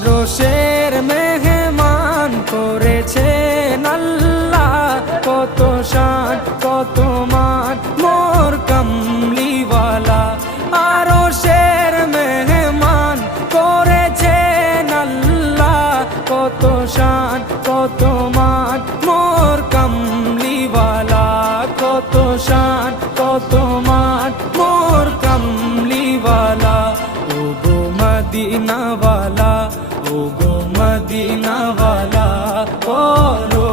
আরশের মেহমান করেছেন আল্লাহ, কত শান কত মান মোর কামলিওয়ালা। আরশের মেহমান করেছেন আল্লাহ, কত শান কত মান মোর কামলিওয়ালা, কত শান কত মান মোর কামলিওয়ালা। ও গো মদিনাওয়ালা, ও গো মদিনাওয়ালা, করো